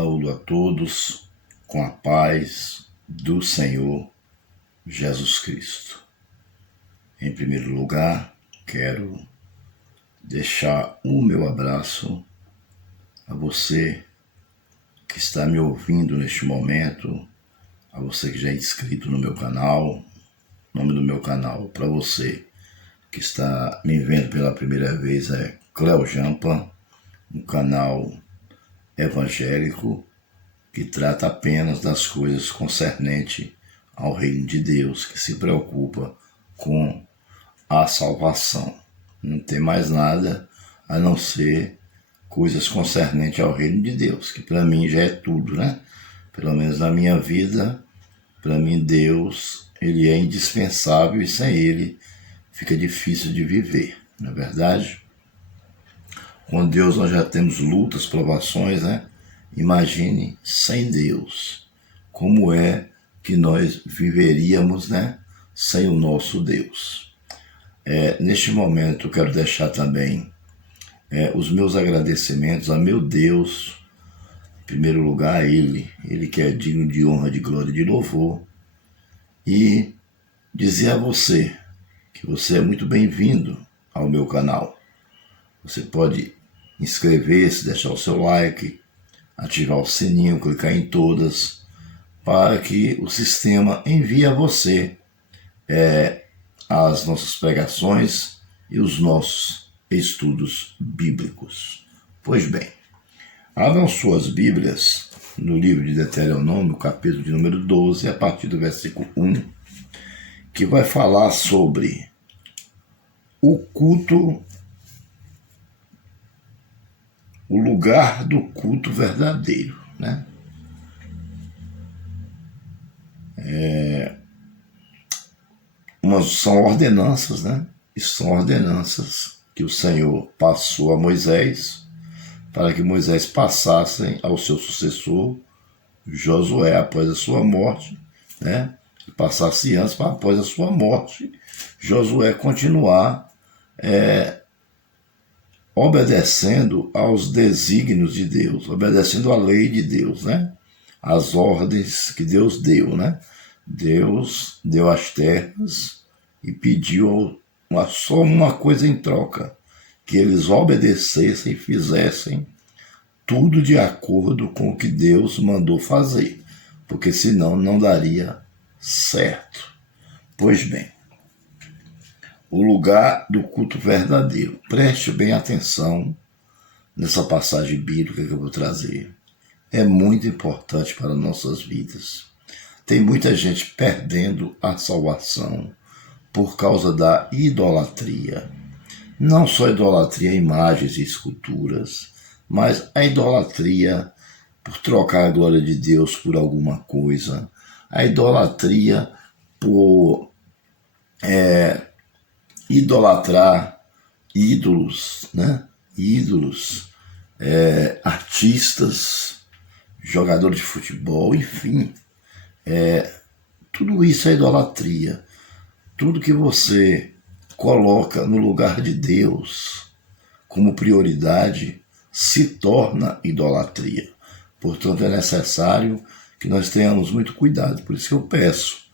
Saúdo a todos com a paz do Senhor Jesus Cristo. Em primeiro lugar, quero deixar o meu abraço a você que está me ouvindo neste momento, a você que já é inscrito no meu canal. O nome do meu canal, para você que está me vendo pela primeira vez, é Cleo Jampa, um canal evangélico que trata apenas das coisas concernentes ao reino de Deus, que se preocupa com a salvação. Não tem mais nada a não ser coisas concernentes ao reino de Deus, que para mim já é tudo, né? Pelo menos na minha vida, para mim Deus, ele é indispensável e sem ele fica difícil de viver, não é verdade? Com Deus nós já temos lutas, provações, né? Imagine sem Deus, como é que nós viveríamos, né? Sem o nosso Deus. Neste momento eu quero deixar também os meus agradecimentos a meu Deus, em primeiro lugar a Ele que é digno de honra, de glória e de louvor, e dizer a você que você é muito bem-vindo ao meu canal. Você pode inscrever-se, deixar o seu like, ativar o sininho, clicar em todas, para que o sistema envie a você as nossas pregações e os nossos estudos bíblicos. Pois bem, abram suas Bíblias no livro de Deuteronômio, capítulo de número 12, a partir do versículo 1, que vai falar sobre o culto, o lugar do culto verdadeiro, né? São ordenanças, né? E são ordenanças que o Senhor passou a Moisés para que Moisés passasse ao seu sucessor, Josué, após a sua morte, né? E passasse antes para após a sua morte, Josué continuar obedecendo aos desígnios de Deus, obedecendo à lei de Deus, né? As ordens que Deus deu, né? Deus deu as terras e pediu só uma coisa em troca, que eles obedecessem e fizessem tudo de acordo com o que Deus mandou fazer, porque senão não daria certo. Pois bem, o lugar do culto verdadeiro. Preste bem atenção nessa passagem bíblica que eu vou trazer. É muito importante para nossas vidas. Tem muita gente perdendo a salvação por causa da idolatria. Não só idolatria a imagens e esculturas, mas a idolatria por trocar a glória de Deus por alguma coisa, a idolatria por idolatrar ídolos, né? Ídolos, artistas, jogadores de futebol, enfim. Tudo isso é idolatria. Tudo que você coloca no lugar de Deus como prioridade se torna idolatria. Portanto, é necessário que nós tenhamos muito cuidado. Por isso que eu peço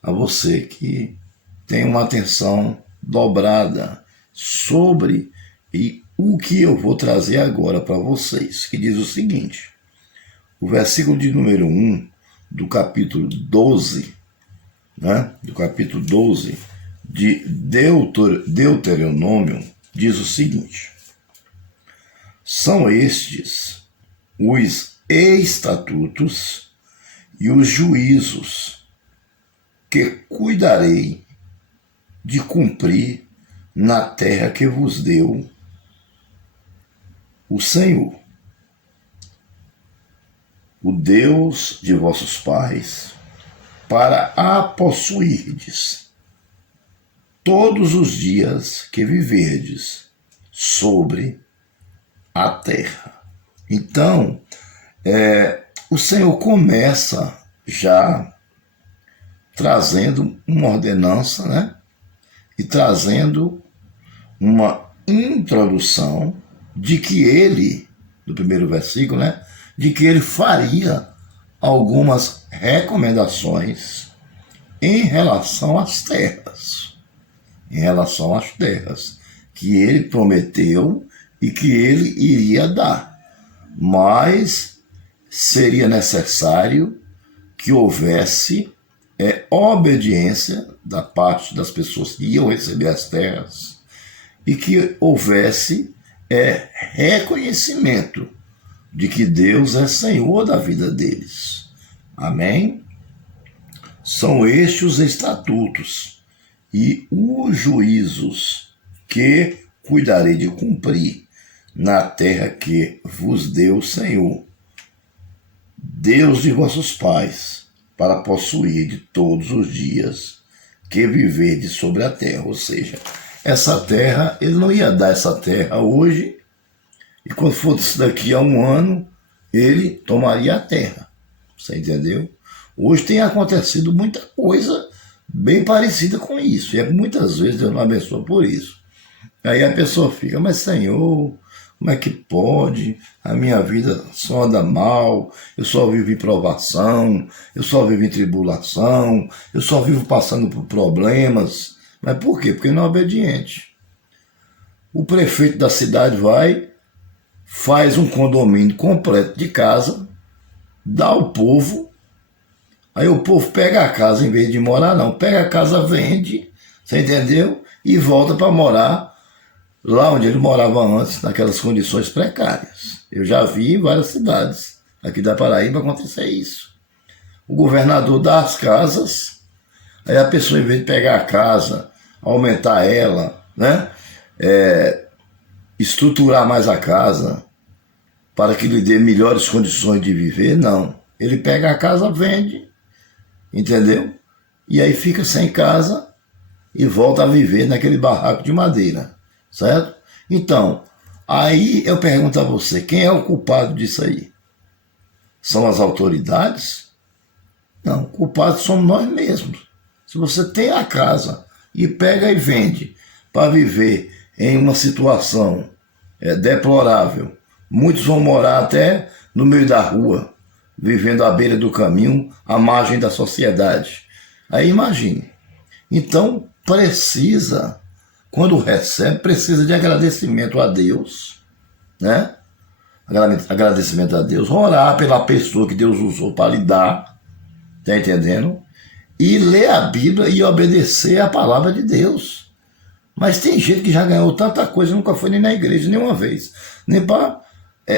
a você que tenha uma atenção dobrada sobre o que eu vou trazer agora para vocês, que diz o seguinte: o versículo de número 1 do capítulo 12, né, do capítulo 12 de Deuteronômio, diz o seguinte: são estes os estatutos e os juízos que cuidarei de cumprir na terra que vos deu o Senhor, o Deus de vossos pais, para a possuirdes todos os dias que viverdes sobre a terra. Então, o Senhor começa já trazendo uma ordenança, né? E trazendo uma introdução de que ele, no primeiro versículo, né? de que ele faria algumas recomendações em relação às terras. Em relação às terras que ele prometeu e que ele iria dar. Mas seria necessário que houvesse obediência da parte das pessoas que iam receber as terras e que houvesse reconhecimento de que Deus é Senhor da vida deles. Amém? São estes os estatutos e os juízos que cuidarei de cumprir na terra que vos deu o Senhor, Deus de vossos pais, para possuir de todos os dias que viverdes sobre a terra. Ou seja, essa terra, ele não ia dar essa terra hoje, e quando fosse daqui a um ano, ele tomaria a terra. Você entendeu? Hoje tem acontecido muita coisa bem parecida com isso, e muitas vezes Deus não abençoa por isso. Aí a pessoa fica, mas Senhor, como é que pode? A minha vida só anda mal, eu só vivo em provação, eu só vivo em tribulação, eu só vivo passando por problemas. Mas por quê? Porque não é obediente. O prefeito da cidade vai, faz um condomínio completo de casa, dá ao povo, aí o povo pega a casa em vez de morar, não, pega a casa, vende, você entendeu? E volta para morar lá onde ele morava antes, naquelas condições precárias. Eu já vi em várias cidades aqui da Paraíba acontecer isso. O governador dá as casas, aí a pessoa, em vez de pegar a casa, aumentar ela, né? Estruturar mais a casa para que lhe dê melhores condições de viver, não. Ele pega a casa, vende, entendeu? E aí fica sem casa e volta a viver naquele barraco de madeira. Certo? Então, aí eu pergunto a você, quem é o culpado disso aí? São as autoridades? Não, culpados somos nós mesmos. Se você tem a casa e pega e vende para viver em uma situação deplorável, muitos vão morar até no meio da rua, vivendo à beira do caminho, à margem da sociedade. Aí imagine. Então, precisa... Quando recebe, precisa de agradecimento a Deus, né? Agradecimento a Deus, orar pela pessoa que Deus usou para lhe dar, tá entendendo? E ler a Bíblia e obedecer a palavra de Deus. Mas tem gente que já ganhou tanta coisa e nunca foi nem na igreja nenhuma vez, nem para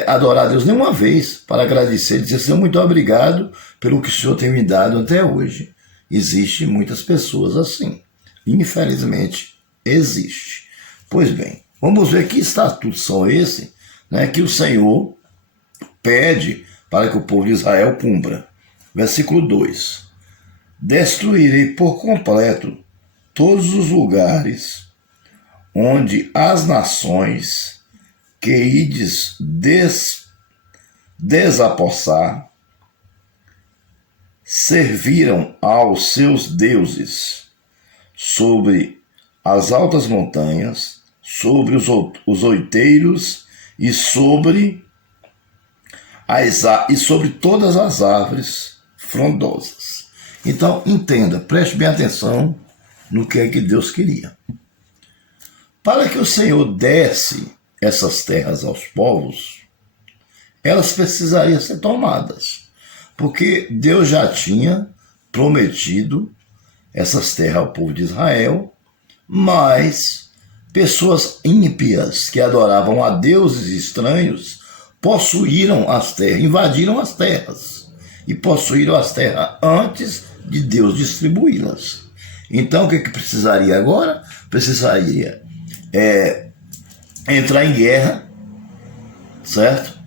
adorar a Deus nenhuma vez, para agradecer, dizer, Senhor, muito obrigado pelo que o Senhor tem me dado até hoje. Existem muitas pessoas assim, infelizmente. Existe. Pois bem, vamos ver que estatutos são esses, né, que o Senhor pede para que o povo de Israel cumpra. Versículo 2. Destruirei por completo todos os lugares onde as nações que ides desapossar serviram aos seus deuses sobre as altas montanhas, sobre os outeiros e sobre todas as árvores frondosas. Então, entenda, preste bem atenção no que é que Deus queria. Para que o Senhor desse essas terras aos povos, elas precisariam ser tomadas, porque Deus já tinha prometido essas terras ao povo de Israel, mas pessoas ímpias que adoravam a deuses estranhos possuíram as terras, invadiram as terras e possuíram as terras antes de Deus distribuí-las. Então o que precisaria agora? Precisaria entrar em guerra, certo?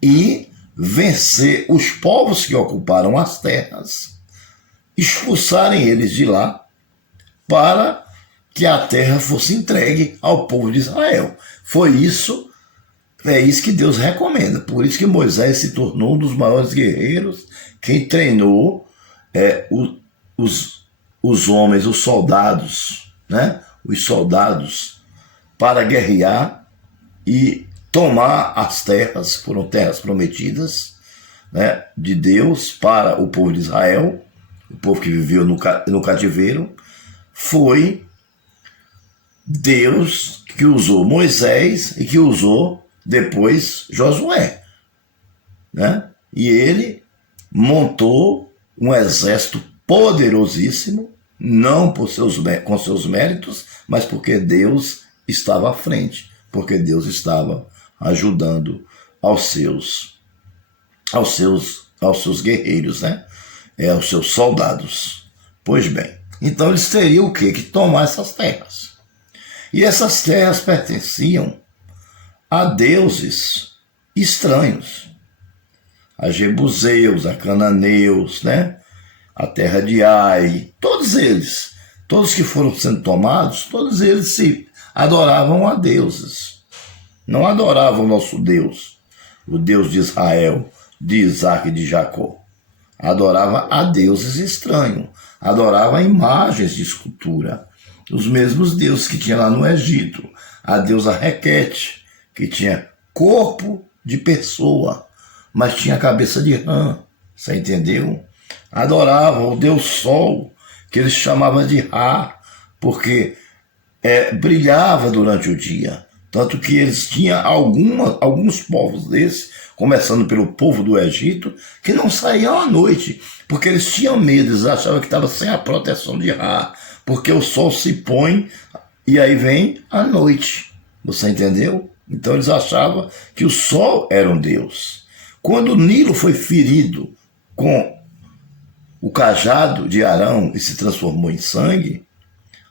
E vencer os povos que ocuparam as terras, expulsarem eles de lá para que a terra fosse entregue ao povo de Israel. É isso que Deus recomenda. Por isso que Moisés se tornou um dos maiores guerreiros, quem treinou os homens, os soldados, né? Os soldados para guerrear e tomar as terras, foram terras prometidas, né, de Deus para o povo de Israel, o povo que viveu no cativeiro, foi Deus que usou Moisés e que usou depois Josué, né? E ele montou um exército poderosíssimo, não com seus méritos, mas porque Deus estava à frente, porque Deus estava ajudando aos seus guerreiros, né? Aos seus soldados. Pois bem, então eles teriam o quê? Que tomar essas terras. E essas terras pertenciam a deuses estranhos, a jebuseus, a cananeus, né? A terra de Ai, todos que foram sendo tomados, todos eles se adoravam a deuses. Não adoravam o nosso Deus, o Deus de Israel, de Isaac e de Jacó. Adorava a deuses estranhos, adorava imagens de escultura. Os mesmos deuses que tinha lá no Egito, a deusa Requete, que tinha corpo de pessoa, mas tinha cabeça de rã, você entendeu? Adoravam o deus Sol, que eles chamavam de Ra, porque brilhava durante o dia. Tanto que eles tinham alguns povos desses, começando pelo povo do Egito, que não saíam à noite, porque eles tinham medo, eles achavam que estava sem a proteção de Ra, porque o sol se põe e aí vem a noite. Você entendeu? Então eles achavam que o sol era um deus. Quando o Nilo foi ferido com o cajado de Arão e se transformou em sangue,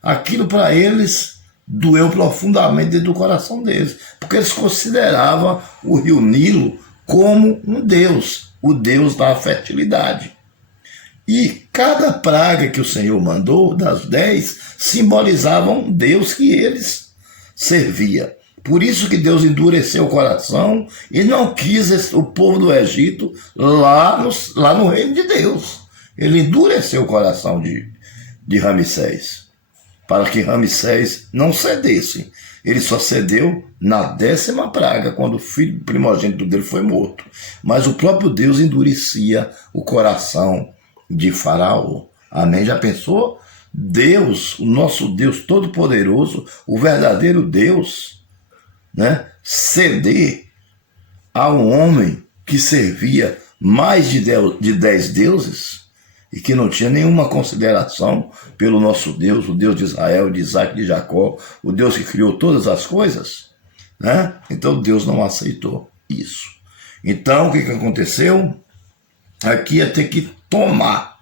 aquilo para eles doeu profundamente dentro do coração deles, porque eles consideravam o rio Nilo como um deus, o deus da fertilidade. E cada praga que o Senhor mandou, das 10, simbolizavam um Deus que eles serviam. Por isso que Deus endureceu o coração e não quis o povo do Egito lá no reino de Deus. Ele endureceu o coração de Ramsés, para que Ramsés não cedesse. Ele só cedeu na 10ª praga, quando o filho primogênito dele foi morto. Mas o próprio Deus endurecia o coração de Faraó. Amém? Já pensou? Deus, o nosso Deus Todo-Poderoso, o verdadeiro Deus, né, ceder a um homem que servia mais de 10 deuses e que não tinha nenhuma consideração pelo nosso Deus, o Deus de Israel, de Isaac e de Jacó, o Deus que criou todas as coisas, né? Então Deus não aceitou isso. Então o que aconteceu? Aqui ia ter que tomar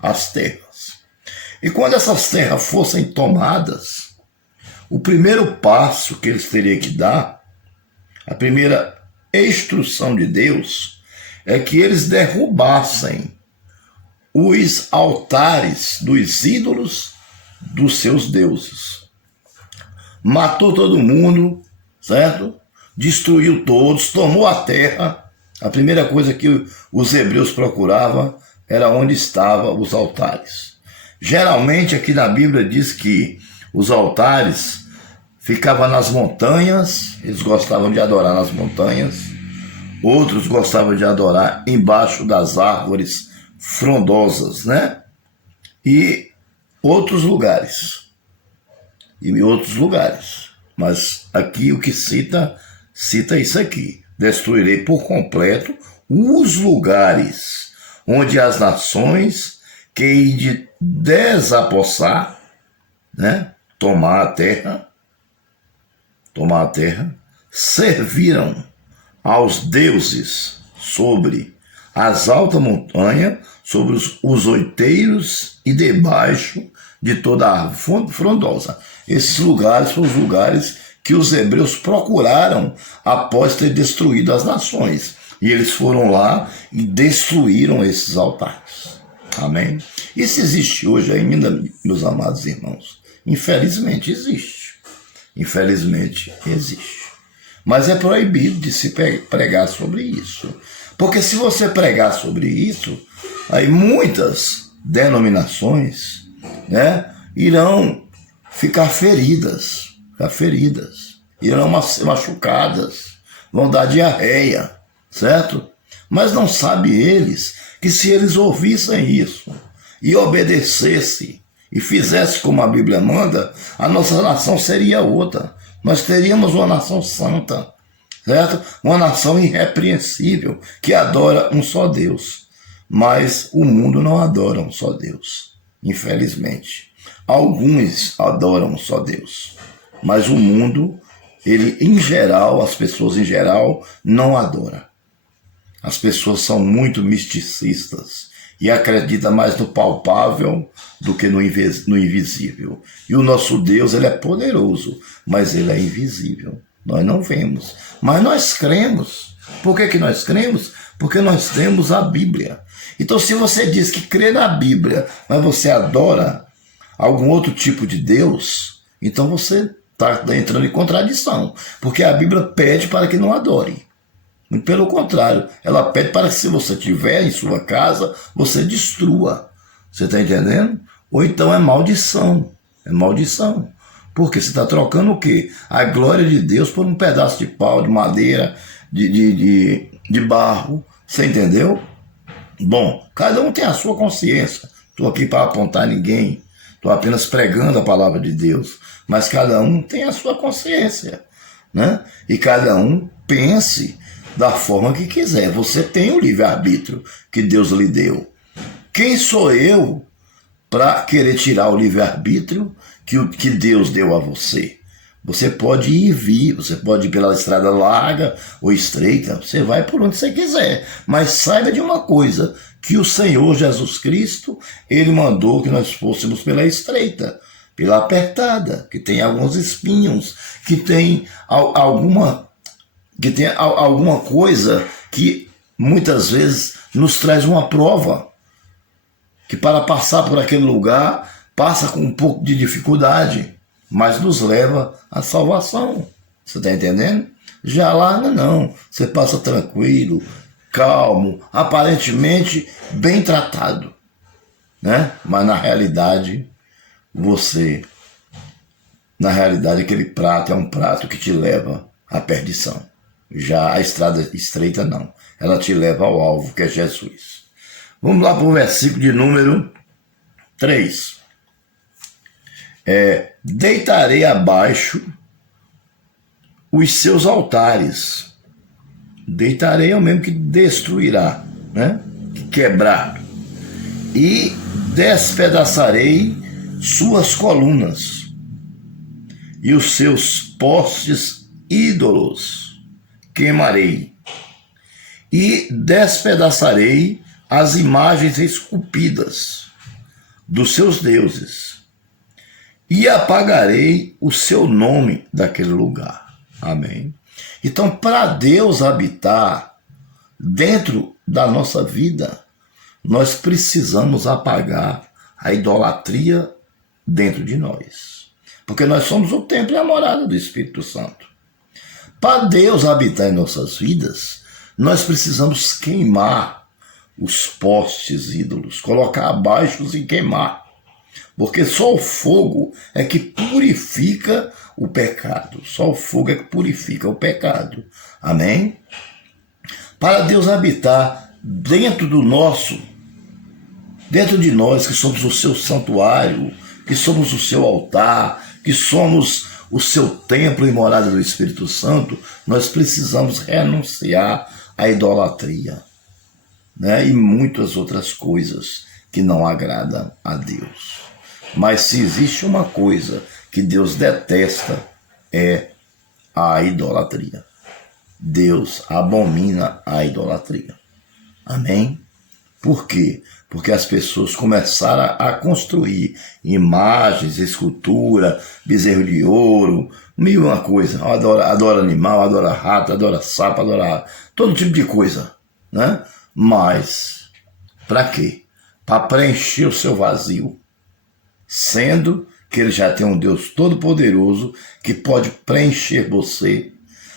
as terras. E quando essas terras fossem tomadas, o primeiro passo que eles teriam que dar, a primeira instrução de Deus, é que eles derrubassem os altares dos ídolos dos seus deuses. Matou todo mundo, certo? Destruiu todos, tomou a terra. A primeira coisa que os hebreus procuravam era onde estavam os altares. Geralmente aqui na Bíblia diz que os altares ficavam nas montanhas, eles gostavam de adorar nas montanhas, outros gostavam de adorar embaixo das árvores frondosas, né? E outros lugares. Mas aqui o que cita isso aqui. Destruirei por completo os lugares onde as nações que hei de desapossar, né? Tomar a terra, serviram aos deuses sobre as altas montanhas, sobre os outeiros e debaixo de toda a árvore frondosa. Esses lugares foram os lugares que os hebreus procuraram após ter destruído as nações. E eles foram lá e destruíram esses altares. Amém? Isso existe hoje ainda, meus amados irmãos? Infelizmente existe. Mas é proibido de se pregar sobre isso. Porque se você pregar sobre isso, aí muitas denominações, né, irão ficar feridas, irão ser machucadas, vão dar diarreia, certo? Mas não sabe eles que se eles ouvissem isso e obedecessem e fizessem como a Bíblia manda, a nossa nação seria outra. Nós teríamos uma nação santa, certo? Uma nação irrepreensível, que adora um só Deus. Mas o mundo não adora um só Deus, infelizmente. Alguns adoram um só Deus, mas o mundo, ele em geral, as pessoas em geral, não adoram. As pessoas são muito misticistas e acreditam mais no palpável do que no invisível. E o nosso Deus, ele é poderoso, mas ele é invisível. Nós não vemos, mas nós cremos. Por que nós cremos? Porque nós temos a Bíblia. Então, se você diz que crê na Bíblia, mas você adora algum outro tipo de Deus, então você está entrando em contradição. Porque a Bíblia pede para que não adore. Pelo contrário, ela pede para que, se você tiver em sua casa, você destrua. Você está entendendo? Ou então é maldição. É maldição. Porque você está trocando o quê? A glória de Deus por um pedaço de pau, de madeira, de barro. Você entendeu? Bom, cada um tem a sua consciência. Estou aqui para apontar ninguém. Estou apenas pregando a palavra de Deus. Mas cada um tem a sua consciência, né? E cada um pense da forma que quiser. Você tem o livre-arbítrio que Deus lhe deu. Quem sou eu para querer tirar o livre-arbítrio que Deus deu a você? Você pode ir e vir, você pode ir pela estrada larga ou estreita, você vai por onde você quiser. Mas saiba de uma coisa, que o Senhor Jesus Cristo, ele mandou que nós fôssemos pela estreita, pela apertada, que tem alguns espinhos, que tem alguma coisa que muitas vezes nos traz uma prova, que para passar por aquele lugar, passa com um pouco de dificuldade, mas nos leva à salvação. Você está entendendo? Já lá não. Você passa tranquilo, calmo, aparentemente bem tratado, né? Mas na realidade, aquele prato é um prato que te leva à perdição. Já a estrada estreita não. Ela te leva ao alvo, que é Jesus. Vamos lá para o versículo de número 3. Deitarei abaixo os seus altares. Deitarei é o mesmo que destruirá, né? Que quebrar. E despedaçarei suas colunas e os seus postes ídolos queimarei. E despedaçarei as imagens esculpidas dos seus deuses. E apagarei o seu nome daquele lugar. Amém. Então, para Deus habitar dentro da nossa vida, nós precisamos apagar a idolatria dentro de nós. Porque nós somos o templo e a morada do Espírito Santo. Para Deus habitar em nossas vidas, nós precisamos queimar os postes ídolos, colocar abaixo e queimar. Porque só o fogo é que purifica o pecado. Só o fogo é que purifica o pecado. Amém? Para Deus habitar dentro de nós, que somos o seu santuário, que somos o seu altar, que somos o seu templo e morada do Espírito Santo, nós precisamos renunciar à idolatria, né? E muitas outras coisas que não agradam a Deus. Mas se existe uma coisa que Deus detesta, é a idolatria. Deus abomina a idolatria. Amém? Por quê? Porque as pessoas começaram a construir imagens, escultura, bezerro de ouro, mil uma coisa. Adora animal, adora rato, adora sapo, adora todo tipo de coisa, né? Mas, para quê? Para preencher o seu vazio. Sendo que ele já tem um Deus todo-poderoso que pode preencher você,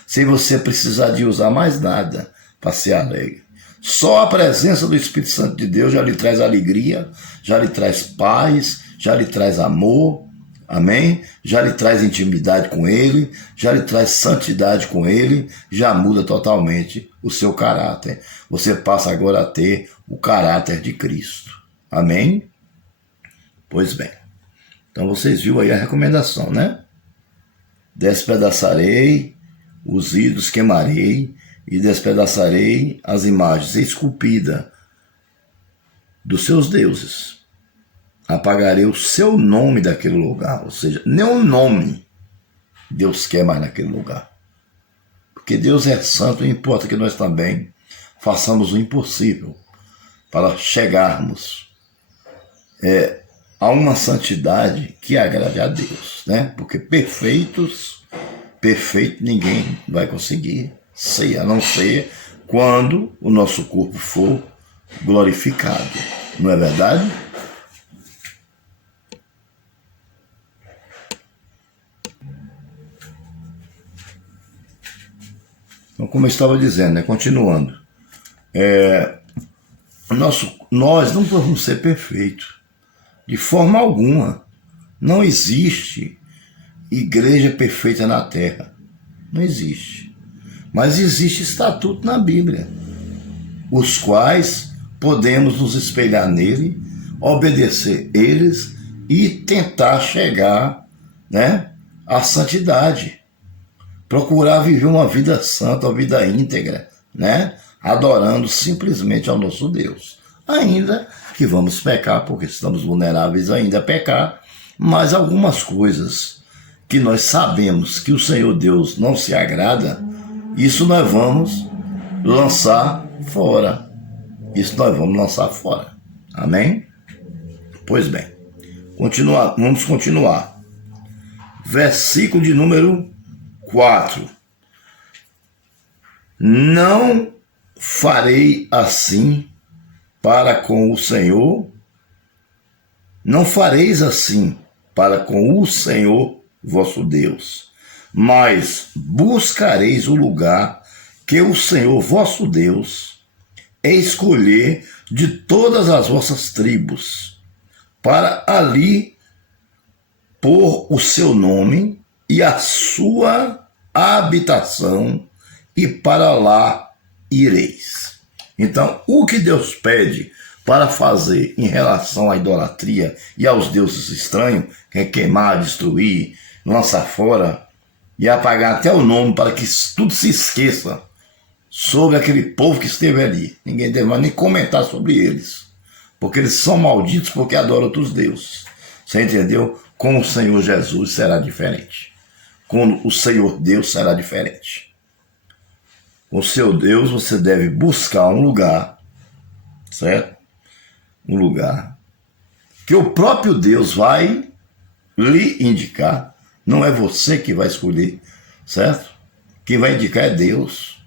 sem você precisar de usar mais nada para ser alegre. Só a presença do Espírito Santo de Deus já lhe traz alegria, já lhe traz paz, já lhe traz amor, Amém? Já lhe traz intimidade com ele, já lhe traz santidade com ele, já muda totalmente o seu caráter. Você passa agora a ter o caráter de Cristo. Amém? Pois bem. Então vocês viram aí a recomendação, né? Despedaçarei os ídolos, queimarei e despedaçarei as imagens esculpidas dos seus deuses. Apagarei o seu nome daquele lugar, ou seja, nenhum nome Deus quer mais naquele lugar. Porque Deus é santo e importa que nós também façamos o impossível para chegarmos a uma santidade que agrade a Deus, né? Porque perfeito ninguém vai conseguir ser, a não ser quando o nosso corpo for glorificado. Não é verdade? Então, como eu estava dizendo, né, continuando, nós não vamos ser perfeitos, de forma alguma. Não existe igreja perfeita na terra, não existe. Mas existe estatuto na Bíblia, os quais podemos nos espelhar nele, obedecer eles e tentar chegar, né, à santidade. Procurar viver uma vida santa, uma vida íntegra, né? Adorando simplesmente ao nosso Deus. Ainda que vamos pecar, porque estamos vulneráveis ainda a pecar, mas algumas coisas que nós sabemos que o Senhor Deus não se agrada, isso nós vamos lançar fora. Isso nós vamos lançar fora. Amém? Pois bem, vamos continuar. Versículo de número 4. Não farei assim para com o Senhor, não fareis assim para com o Senhor vosso Deus, mas buscareis o lugar que o Senhor vosso Deus escolher de todas as vossas tribos, para ali pôr o seu nome e a sua habitação, e para lá ireis. Então, o que Deus pede para fazer em relação à idolatria e aos deuses estranhos, que é queimar, destruir, lançar fora e apagar até o nome para que tudo se esqueça sobre aquele povo que esteve ali. Ninguém deve mais nem comentar sobre eles, porque eles são malditos porque adoram outros deuses. Você entendeu? Com o Senhor Jesus será diferente. Com o Senhor Deus será diferente. Com o seu Deus você deve buscar um lugar, certo? Um lugar que o próprio Deus vai lhe indicar. Não é você que vai escolher, certo? Quem vai indicar é Deus.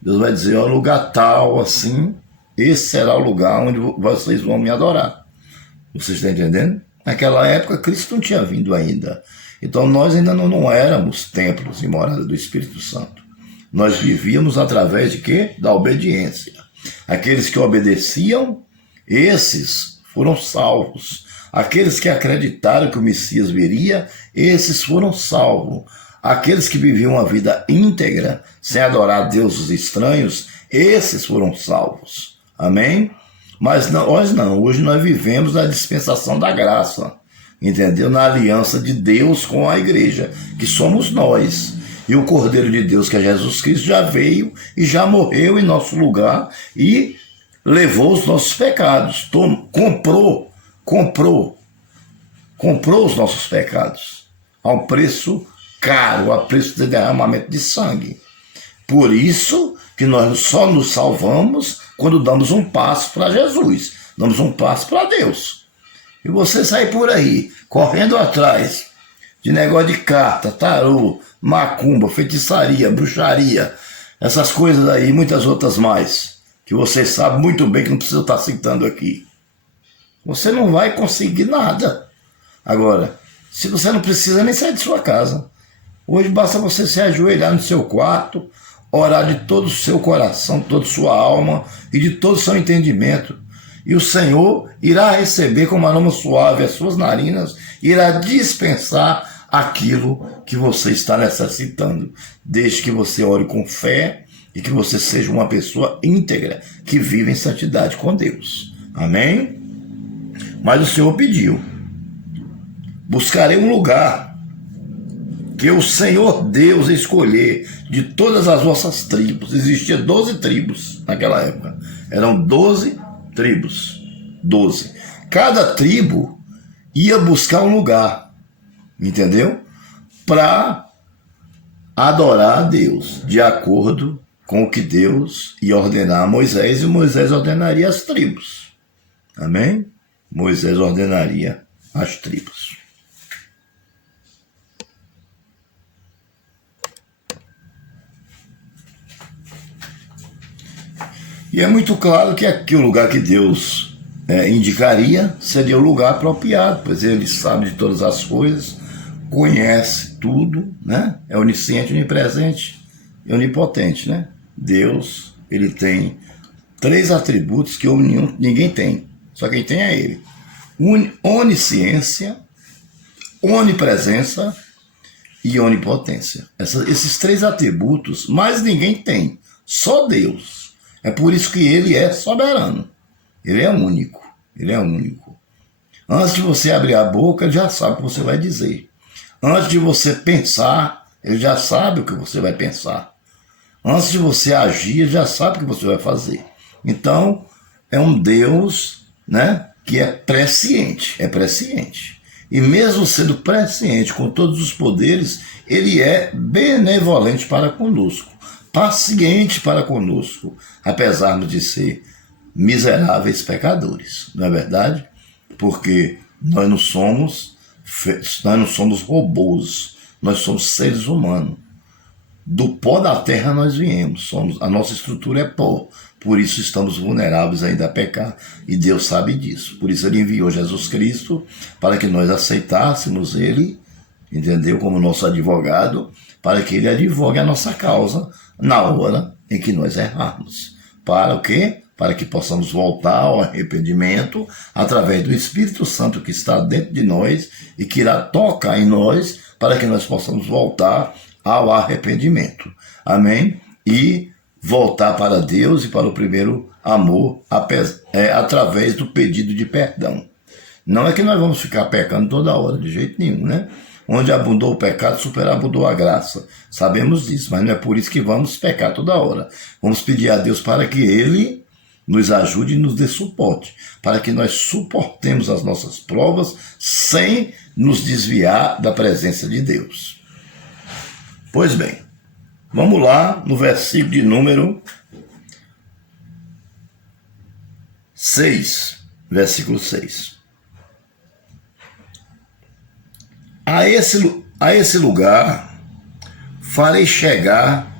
Deus vai dizer, ó, lugar tal, assim, esse será o lugar onde vocês vão me adorar. Vocês estão entendendo? Naquela época, Cristo não tinha vindo ainda. Então, nós ainda não éramos templos e morada do Espírito Santo. Nós vivíamos através de quê? Da obediência. Aqueles que obedeciam, esses foram salvos. Aqueles que acreditaram que o Messias viria, esses foram salvos. Aqueles que viviam uma vida íntegra, sem adorar deuses estranhos, esses foram salvos. Amém? Mas nós não. Hoje nós vivemos na dispensação da graça. Entendeu? Na aliança de Deus com a igreja, que somos nós. E o Cordeiro de Deus, que é Jesus Cristo, já veio e já morreu em nosso lugar e levou os nossos pecados. Comprou os nossos pecados a um preço caro, a preço de derramamento de sangue. Por isso que nós só nos salvamos quando damos um passo para Jesus, damos um passo para Deus. E você sair por aí, correndo atrás de negócio de carta, tarô, macumba, feitiçaria, bruxaria, essas coisas aí, muitas outras mais, que você sabe muito bem que não precisa estar citando aqui. Você não vai conseguir nada. Agora, se você não precisa nem sair de sua casa, hoje basta você se ajoelhar no seu quarto, orar de todo o seu coração, de toda a sua alma e de todo o seu entendimento, E o Senhor irá receber como aroma suave as suas narinas, irá dispensar aquilo que você está necessitando, desde que você ore com fé e que você seja uma pessoa íntegra, que vive em santidade com Deus. Amém? Mas o Senhor pediu: buscarei um lugar que o Senhor Deus escolher de todas as vossas tribos. Existia 12 tribos naquela época. Eram 12 tribos. 12. Cada tribo ia buscar um lugar, entendeu? Para adorar a Deus, de acordo com o que Deus ia ordenar a Moisés, e Moisés ordenaria as tribos. Amém? Moisés ordenaria as tribos. E é muito claro que aqui o lugar que Deus indicaria seria o lugar apropriado, pois ele sabe de todas as coisas, conhece tudo, né? É onisciente, onipresente e onipotente, né? Deus, ele tem 3 atributos que ninguém tem, só quem tem é ele: onisciência, onipresença e onipotência. Esses 3 atributos, mais ninguém tem, só Deus. É por isso que ele é soberano. Ele é único. Ele é único. Antes de você abrir a boca, ele já sabe o que você vai dizer. Antes de você pensar, ele já sabe o que você vai pensar. Antes de você agir, ele já sabe o que você vai fazer. Então, é um Deus, né, que é presciente. É presciente. E mesmo sendo presciente com todos os poderes, ele é benevolente para conosco, paciente para conosco, apesar de ser miseráveis pecadores, não é verdade? Porque nós não somos robôs, nós somos seres humanos. Do pó da terra nós viemos, a nossa estrutura é pó, por isso estamos vulneráveis ainda a pecar, e Deus sabe disso. Por isso ele enviou Jesus Cristo para que nós aceitássemos ele, entendeu, como nosso advogado, para que ele advogue a nossa causa na hora em que nós errarmos. Para o quê? Para que possamos voltar ao arrependimento através do Espírito Santo que está dentro de nós e que irá tocar em nós, para que nós possamos voltar ao arrependimento. Amém? E voltar para Deus e para o primeiro amor através do pedido de perdão. Não é que nós vamos ficar pecando toda hora, de jeito nenhum, né? Onde abundou o pecado, superabundou a graça. Sabemos disso, mas não é por isso que vamos pecar toda hora. Vamos pedir a Deus para que ele nos ajude e nos dê suporte, para que nós suportemos as nossas provas sem nos desviar da presença de Deus. Pois bem, vamos lá no versículo de número 6, versículo 6. A esse lugar farei chegar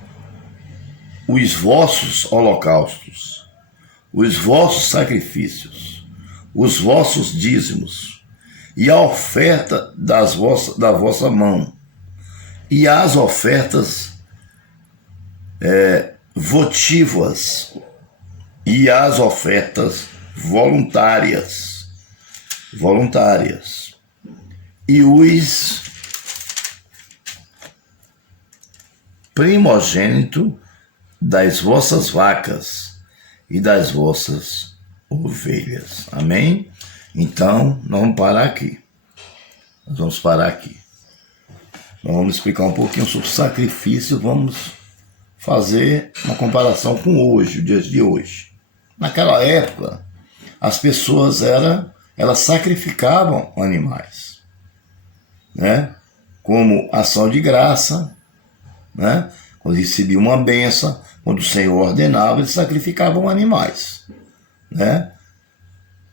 os vossos holocaustos, os vossos sacrifícios, os vossos dízimos, e a oferta da vossa mão, e as ofertas votivas, e as ofertas voluntárias, e os primogênitos das vossas vacas e das vossas ovelhas. Amém? Então, nós vamos parar aqui. Nós vamos explicar um pouquinho sobre o sacrifício, vamos fazer uma comparação com hoje, o dia de hoje. Naquela época, as pessoas elas sacrificavam animais, né? Como ação de graça, né? Quando recebiam uma bênção, quando o Senhor ordenava, eles sacrificavam animais, né?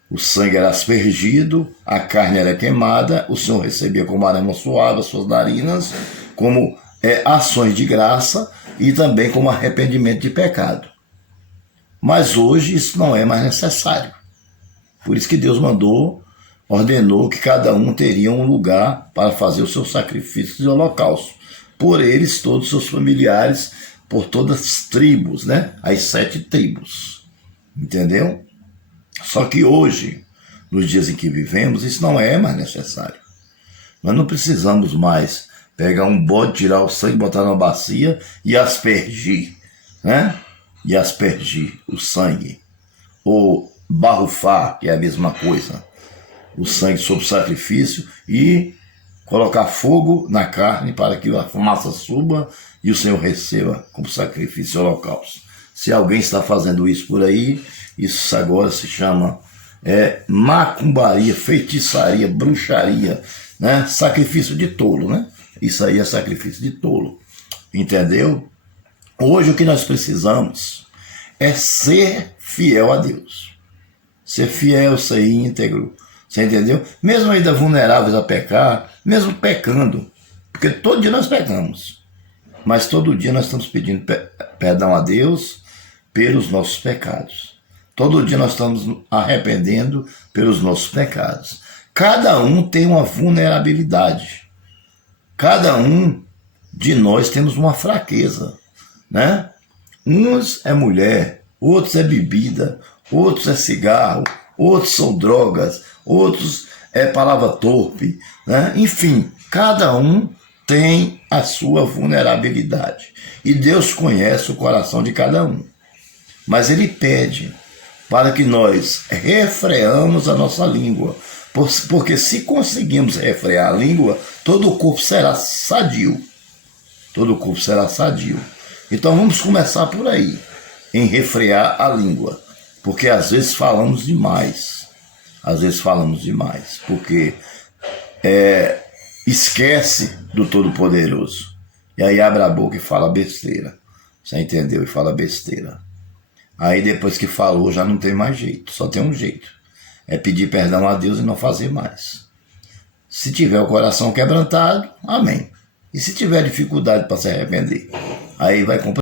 O sangue era aspergido, a carne era queimada, o Senhor recebia como aroma suave as suas narinas, como ações de graça e também como arrependimento de pecado. Mas hoje isso não é mais necessário. Por isso que Deus ordenou que cada um teria um lugar para fazer os seus sacrifícios e holocaustos. Por eles, todos os seus familiares, por todas as tribos, né? As 7 tribos. Entendeu? Só que hoje, nos dias em que vivemos, isso não é mais necessário. Nós não precisamos mais pegar um bode, tirar o sangue, botar na bacia e aspergir, né? E aspergir o sangue. Ou barrufar, que é a mesma coisa, o sangue sobre o sacrifício e colocar fogo na carne para que a fumaça suba e o Senhor receba como sacrifício e holocausto. Se alguém está fazendo isso por aí, isso agora se chama macumbaria, feitiçaria, bruxaria, né? Sacrifício de tolo, né? Isso aí é sacrifício de tolo, entendeu? Hoje o que nós precisamos é ser fiel a Deus, ser fiel, ser íntegro, você entendeu? Mesmo ainda vulneráveis a pecar, mesmo pecando, porque todo dia nós pecamos, mas todo dia nós estamos pedindo perdão a Deus pelos nossos pecados. Todo dia nós estamos arrependendo pelos nossos pecados. Cada um tem uma vulnerabilidade. Cada um de nós temos uma fraqueza, né? Uns é mulher, outros é bebida, outros é cigarro, outros são drogas, outros é palavra torpe, né? Enfim, cada um tem a sua vulnerabilidade. E Deus conhece o coração de cada um. Mas Ele pede para que nós refreamos a nossa língua, porque se conseguimos refrear a língua, todo o corpo será sadio. Todo o corpo será sadio. Então vamos começar por aí, em refrear a língua, porque às vezes falamos demais. Às vezes falamos demais, porque esquece do Todo-Poderoso. E aí abre a boca e fala besteira. Você entendeu? E fala besteira. Aí depois que falou já não tem mais jeito, só tem um jeito. É pedir perdão a Deus e não fazer mais. Se tiver o coração quebrantado, amém. E se tiver dificuldade para se arrepender, aí vai comprar.